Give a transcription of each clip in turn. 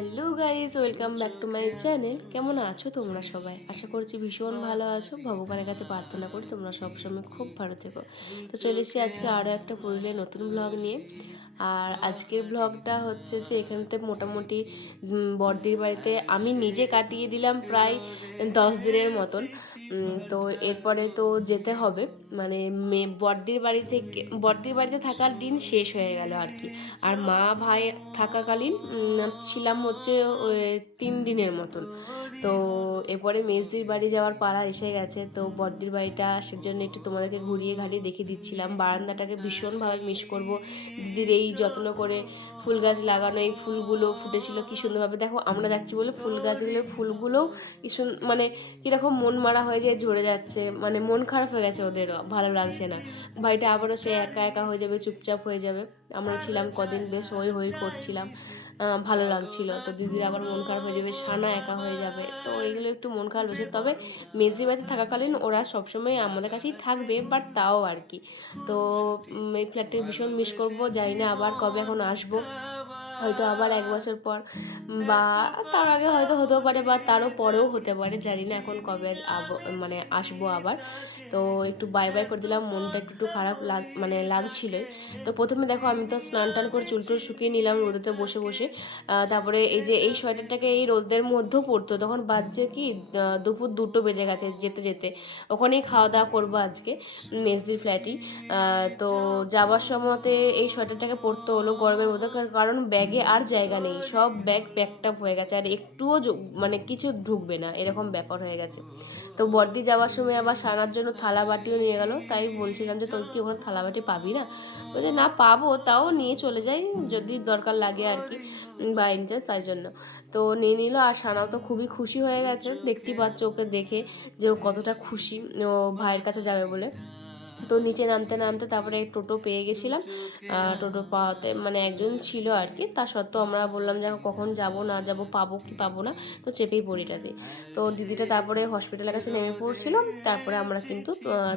Hello guys, welcome back to my channel. কেমন আছো তোমরা সবাই? আশা করছি ভীষণ ভালো আছো। ভগবানের কাছে প্রার্থনা করি তোমরা সবসময় খুব ভালো থেকো। তো চলে এসেছি আজকে আরও একটা পুরুলিয়া নতুন ব্লগ নিয়ে। আর আজকের ব্লগটা হচ্ছে যে এখানতে মোটামুটি বড়দির বাড়িতে আমি নিজে কাটিয়ে দিলাম প্রায় 10 দিনের মতন। তো এরপরে তো যেতে হবে, মানে বড়দির বাড়িতে থাকার দিন শেষ হয়ে গেল আর কি। আর মা ভাই থাকাকালীন ছিলাম হচ্ছে 3 দিনের মতন। তো এরপরে মেজদির বাড়ি যাওয়ার পালা এসে গেছে। তো বড়দির বাড়িটা সেজন্য একটু তোমাদেরকে ঘুরিয়ে ঘাড়িয়ে দেখিয়ে দিচ্ছিলাম। বারান্দাটাকে ভীষণভাবে মিস করব। দিদির এই যত্ন করে ফুল গাছ লাগানো, এই ফুলগুলো ফুটেছিল কি সুন্দরভাবে। দেখো আমরা যাচ্ছি বলে ফুলগুলোও কি মানে কীরকম মন মারা হয়ে যায়, ঝরে যাচ্ছে, মানে মন খারাপ হয়ে গেছে, ওদেরও ভালো লাগছে না। বাড়িটা আবারও সে একা একা হয়ে যাবে, চুপচাপ হয়ে যাবে। আমরা ছিলাম কদিন বেশ হই করছিলাম, ভালো লাগছিল। তো দিদির আবার মন খারাপ হয়ে যাবে, সানা একা হয়ে যাবে, তো এইগুলো একটু মন খারাপ হয়েছে। তবে মেজি বাড়িতে থাকাকালীন ওরা সবসময় আমাদের কাছেই থাকবে, বাট তাও আর কি। তো এই ফ্ল্যাটটাকে ভীষণ মিস করবো। জানি না আবার কবে এখন আসবো, হয়তো আবার 1 বছর পর, বা তার আগে হয়তো হতেও পারে, বা তারও পরেও হতে পারে, জানি না এখন কবে মানে আসবো আবার। তো একটু বাই বাই করে দিলাম, মনটা একটু খারাপ লাগছিলই। তো প্রথমে দেখো আমি তো স্নান টান করে চুল টুল শুকিয়ে নিলাম রোদেতে বসে বসে। তারপরে এই যে এই সোয়েটারটাকে এই রোদের মধ্যেও পরতো, তখন বাজছে কি দুপুর 2টো বেজে গেছে যেতে যেতে। ওখানেই খাওয়া দাওয়া করবো আজকে মেজদির ফ্ল্যাটেই। তো যাওয়ার সময়তে এই সোয়েটারটাকে পরতে হলো গরমের মধ্যে, কারণ ব্যাগে আর জায়গা নেই, সব ব্যাগ প্যাকড আপ হয়ে গেছে, আর একটুও মানে কিছু ঢুকবে না, এরকম ব্যাপার হয়ে গেছে। তো বড়দি যাওয়ার সময় আবার সানার জন্য থালা বাটিও নিয়ে গেল। তাই বলছিলাম যে তোর কি ওখানে থালা বাটি পাবি না? বলছে না পাবো, তাও নিয়ে চলে যাই যদি দরকার লাগে আর কি, বা ইনচার্জ তাই জন্য। তো নিয়ে নিল। আর সানাও তো খুবই খুশি হয়ে গেছে, দেখতেই পাচ্ছ ওকে দেখে যে ও কতটা খুশি ও ভাইয়ের কাছে যাবে বলে। তো নিচে নামতে নামতে তারপরে টোটো পেয়ে গেছিলাম। টোটো পাওয়াতে মানে একজন ছিল আর কি, তা সত্ত্বেও আমরা বললাম যে কখন যাব না যাব, পাবো কি পাবো না, তো চেপেই পড়িটাতে। তো দিদিটা তারপরে হসপিটালের কাছে নেমে পড়ছিল, তারপরে আমরা কিন্তু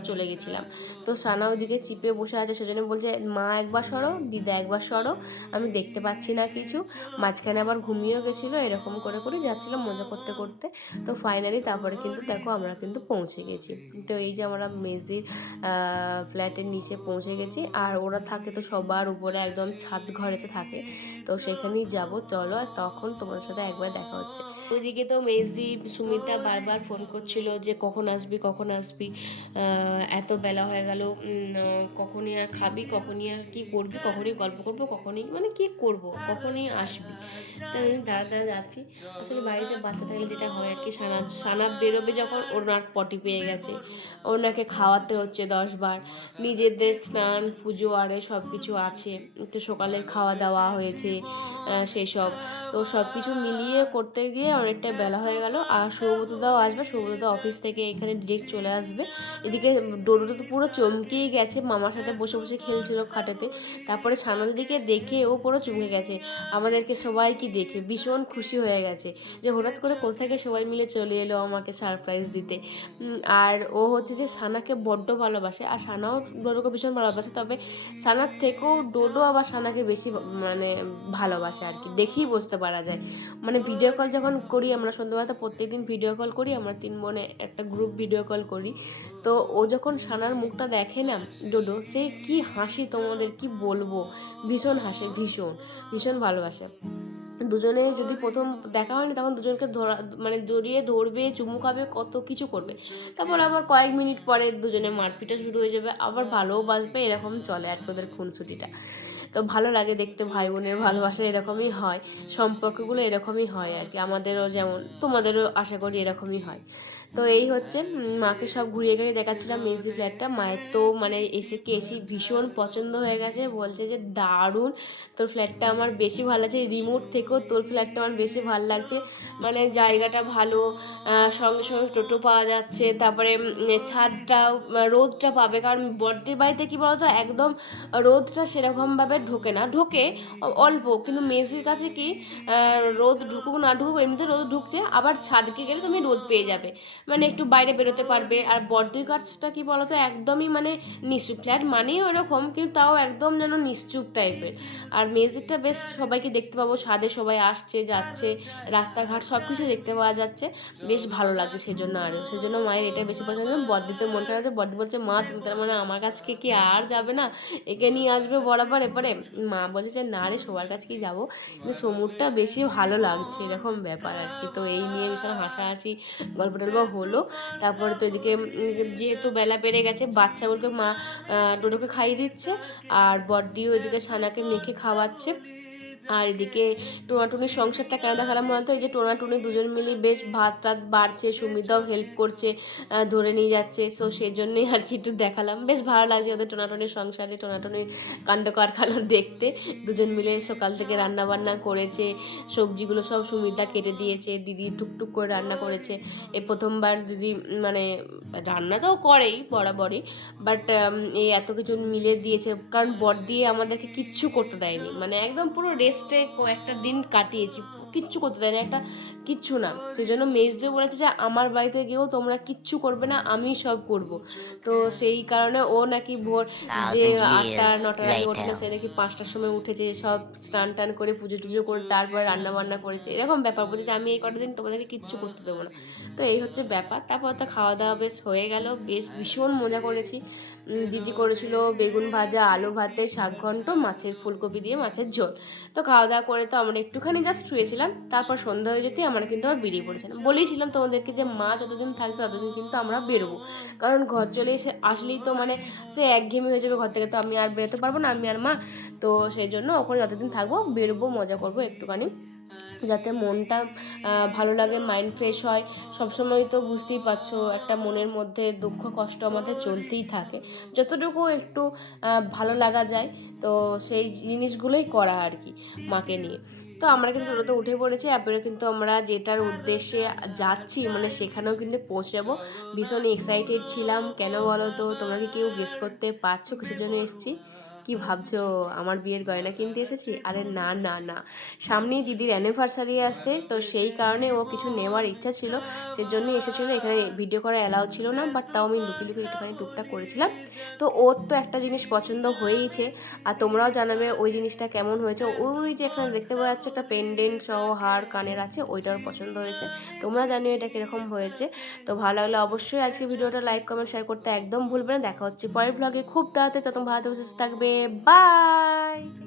চলে গেছিলাম। তো সানা ওইদিকে চিপে বসে আছে, সেজন্য বলছে মা একবার সরো, দিদা একবার সরো, আমি দেখতে পাচ্ছি না কিছু। মাঝখানে আবার ঘুমিয়েও গেছিলো, এরকম করে করে যাচ্ছিলাম মজা করতে করতে। তো ফাইনালি তারপরে কিন্তু দেখো আমরা কিন্তু পৌঁছে গেছি। তো এই যে আমরা মেজদির ফ্ল্যাটের নিচে পৌঁছে গেছি। আর ওরা থাকে তো সবার উপরে একদম ছাদ ঘরেতে থাকে, তো সেখানেই যাব। চলো, আর তখন তোমার সাথে একবার দেখা হচ্ছে। ওইদিকে তো মেজদি সুমিতা বারবার ফোন করছিল যে কখন আসবি কখন আসবি, এত বেলা হয়ে গেল, কখনই আর খাবি, কখনই আর কি করবি, কখনই গল্প করবো, কখনই মানে কি করব, কখনই আসবি। তাই আমি দাঁড়া দাঁড়া যাচ্ছি। আসলে বাড়িতে বাচ্চা থাকলে যেটা হয় আর কি, সানা বেরোবে যখন, ওর নাক পটি পেয়ে গেছে, ওনাকে খাওয়াতে হচ্ছে 10 বার, নিজেদের স্নান পুজো আরে সব কিছু আছে। তো সকালের খাওয়া দাওয়া হয়েছে সেই সব, তো সব কিছু মিলিয়ে করতে গিয়ে অনেকটাই বেলা হয়ে গেল। আর সৌগতদাও আসবে, সৌগতদা অফিস থেকে এখানে ডিরেক্ট চলে আসবে। এদিকে ডোডো তো পুরো চমকেই গেছে, মামার সাথে বসে বসে খেলছিল খাটেতে। তারপরে ছানা দিদিকে দেখে ও পুরো চমকে গেছে, আমাদেরকে সবাইকে দেখে ভীষণ খুশি হয়ে গেছে যে হঠাৎ করে কোথা থেকে সবাই মিলে চলে এলো আমাকে সারপ্রাইজ দিতে। আর ও হচ্ছে যে সানাকে বড্ড ভালোবাসে, আর সানাও ডোডোকে ভীষণ ভালোবাসে। তবে সানার থেকেও ডোডো আবার সানাকে বেশি মানে ভালোবাসে আর কি, দেখেই বুঝতে পারা যায়। মানে ভিডিও কল যখন করি আমরা সন্ধ্যাবেলা, তো প্রত্যেকদিন ভিডিও কল করি আমরা 3 বোনে, একটা গ্রুপ ভিডিও কল করি। তো ও যখন সানার মুখটা দেখে না ডোডো, সে কি হাসি তোমাদের কি বলবো, ভীষণ হাসে, ভীষণ ভীষণ ভালোবাসে। দুজনে যদি প্রথম দেখা হয়নি তখন দুজনকে মানে জড়িয়ে ধরবে, চুমু খাবে, কত কিছু করবে। তারপর আবার কয়েক মিনিট পরে দুজনে মারপিটা শুরু হয়ে যাবে, আবার ভালোও বাসবে, এরকম চলে আর কি ওদের খুনসুটিটা। তো ভালো লাগে দেখতে, ভাই বোনের ভালোবাসা এরকমই হয়, সম্পর্কগুলো এরকমই হয় আর কি, আমাদেরও যেমন তোমাদেরও আশা করি এরকমই হয়। তো এই হচ্ছে মাকে সব ঘুরিয়ে ঘুরিয়ে দেখাচ্ছিলাম মেজদি ফ্ল্যাটটা। মায়ের তো মানে এসে ভীষণ পছন্দ হয়ে গেছে, বলছে যে দারুণ, তোর ফ্ল্যাটটা আমার বেশি ভালো লাগছে, রিমোট থেকেও তোর ফ্ল্যাটটা আমার বেশি ভালো লাগছে, মানে জায়গাটা ভালো, সঙ্গে সঙ্গে টোটো পাওয়া যাচ্ছে, তারপরে ছাদটাও রোদটা পাবে, কারণ বড়দির বাড়িতে কী বলতো একদম রোদটা সেরকমভাবে ঢোকে না, ঢোকে অল্প, কিন্তু মেজির কাছে কি রোদ ঢুকুক না ঢুকুক এমনিতে রোদ ঢুকছে, আবার ছাদকে গেলে তুমি রোদ পেয়ে যাবে। মানে একটু বাইরে বেরোতে পারবে। আর বর্দির কাজটা কি বলতো, একদমই মানে নিচু, ফ্ল্যাট মানেই ওরকম, কিন্তু তাও একদম যেন নিশ্চুপ টাইপের। আর মেজদিকটা বেশ সবাইকে দেখতে পাবো, ছাদে সবাই আসছে যাচ্ছে, রাস্তাঘাট সব কিছু দেখতে পাওয়া যাচ্ছে, বেশ ভালো লাগছে সেজন্য। আরও সেজন্য মায়ের এটা বেশি পছন্দ। বর্দিতে মন খারাপ আছে, বর্দি বলছে মা তুমি তার মানে আমার কাছকে কি আর যাবে না, একে নিয়ে আসবে বরাবর এপারে। মা বলছে যে না রে, সবার কাছে কি যাবো, কিন্তু সমুরটা বেশি ভালো লাগছে, এরকম ব্যাপার আর কি। তো এই নিয়ে ভীষণ হাসাহাসি গল্প টল্প হলো। তারপরে তো এদিকে যেহেতু বেলা বেড়ে গেছে, বাচ্চাগুলোকে মা ডোডোকে খাইয়ে দিচ্ছে, আর বড়দিও এদিকে সানাকে মেখে খাওয়াচ্ছে। আর এদিকে টোনাটুনির সংসারটা কেন দেখালাম বলতো, এই যে টোনাটুনি দুজন মিলে বেশ ভাত টাত বাড়ছে, সুমিতাও হেল্প করছে, ধরে নিয়ে যাচ্ছে, তো সেই জন্যই আর কি একটু দেখালাম। বেশ ভালো লাগছে ওদের টোনাটুনির সংসারে, টোনাটুনির কাণ্ড কারখানা দেখতে। দুজন মিলে সকাল থেকে রান্না বান্না করেছে, সবজিগুলো সব সুমিতা কেটে দিয়েছে, দিদি টুকটুক করে রান্না করেছে। এই প্রথমবার দিদি মানে রান্না তো করেই বরাবরই, বাট এই এত কিছু মিলে দিয়েছে, কারণ বর দিয়ে আমাদেরকে কিচ্ছু করতে দেয়নি, মানে একদম পুরো রেস্টে কয়েকটা দিন কাটিয়েছি, কিচ্ছু করতে দেয়নি, একটা কিচ্ছু না। সেই জন্য মেজদে বলেছে যে আমার বাড়িতে গিয়েও তোমরা কিচ্ছু করবে না, আমি সব করব। তো সেই কারণে ও নাকি ভোর যে 8টা 9টার আগে ওঠে না, সে নাকি 5টার সময় উঠেছে, সব স্নান টান করে পুজো টুজো করে তারপরে রান্না বান্না করেছে, এরকম ব্যাপার। বলছে যে আমি এই কটা দিন তোমাদেরকে কিচ্ছু করতে দেবো না। তো এই হচ্ছে ব্যাপার। তারপর তো খাওয়া দাওয়া বেশ হয়ে গেল, বেশ ভীষণ মজা করেছি। দিদি করেছিল বেগুন ভাজা, আলু ভাতে, শাক ঘন্ট, মাছের ফুলকপি দিয়ে মাছের ঝোল। তো খাওয়া দাওয়া করে তো আমরা একটুখানি জাস্ট শুয়েছিলাম, তারপর সন্ধ্যা হয়ে যেতেই আমরা কিন্তু আবার বেরিয়ে পড়েছিলাম। বলেইছিলাম তোমাদেরকে যে মা যতদিন থাকবে ততদিন কিন্তু আমরা বেরোবো, কারণ ঘর চলে এসে আসলেই তো মানে সে একঘেয়েমি হয়ে যাবে, ঘর থেকে তো আমি আর বেরোতে পারবো না, আমি আর মা। তো সেই জন্য ওখানে যতদিন থাকবো বেরোবো, মজা করবো একটুখানি, যাতে মনটা ভালো লাগে, মাইন্ড ফ্রেশ হয়। সবসময় তো বুঝতেই পারছো একটা মনের মধ্যে দুঃখ কষ্ট আমাদের চলতেই থাকে, যতটুকু একটু ভালো লাগা যায়, তো সেই জিনিসগুলোই করা আর কি মাকে নিয়ে। তো আমরা কিন্তু টোটোতে উঠে পড়েছি, এরপরে কিন্তু আমরা যেটার উদ্দেশ্যে যাচ্ছি মানে সেখানেও কিন্তু পৌঁছে যাবো। ভীষণ এক্সাইটেড ছিলাম, কেন বলো তো, তোমরা কি কেউ গেস করতে পারছো কিসের জন্য এসেছি? কি ভাবছো, আমার বিয়ের গয়না কিনতে এসেছি? আরে না না না, সামনেই দিদির অ্যানিভার্সারি আসছে, তো সেই কারণে ও কিছু নেওয়ার ইচ্ছা ছিল, সেই জন্যই এসেছিলো। এখানে ভিডিও করা অ্যালাউ ছিল না, বাট তাও আমি লুকিয়ে লুকিয়ে একটুখানি টুকটাক করেছিলাম। তো ওর তো একটা জিনিস পছন্দ হয়েইছে, আর তোমরাও জানাবে ওই জিনিসটা কেমন হয়েছে। ওই যে এখানে দেখতে পাওয়া যাচ্ছে একটা পেন্ডেন্ট সহ হার কানের আছে, ওইটাও পছন্দ হয়েছে। তোমরা জানিও এটা কীরকম হয়েছে। তো ভালো লাগলে অবশ্যই আজকে ভিডিওটা লাইক কমেন্ট শেয়ার করতে একদম ভুলবে না। দেখা হচ্ছে পরের ব্লগে খুব তাড়াতাড়ি, তখন ভালো সুস্থ থাকবে, বাই।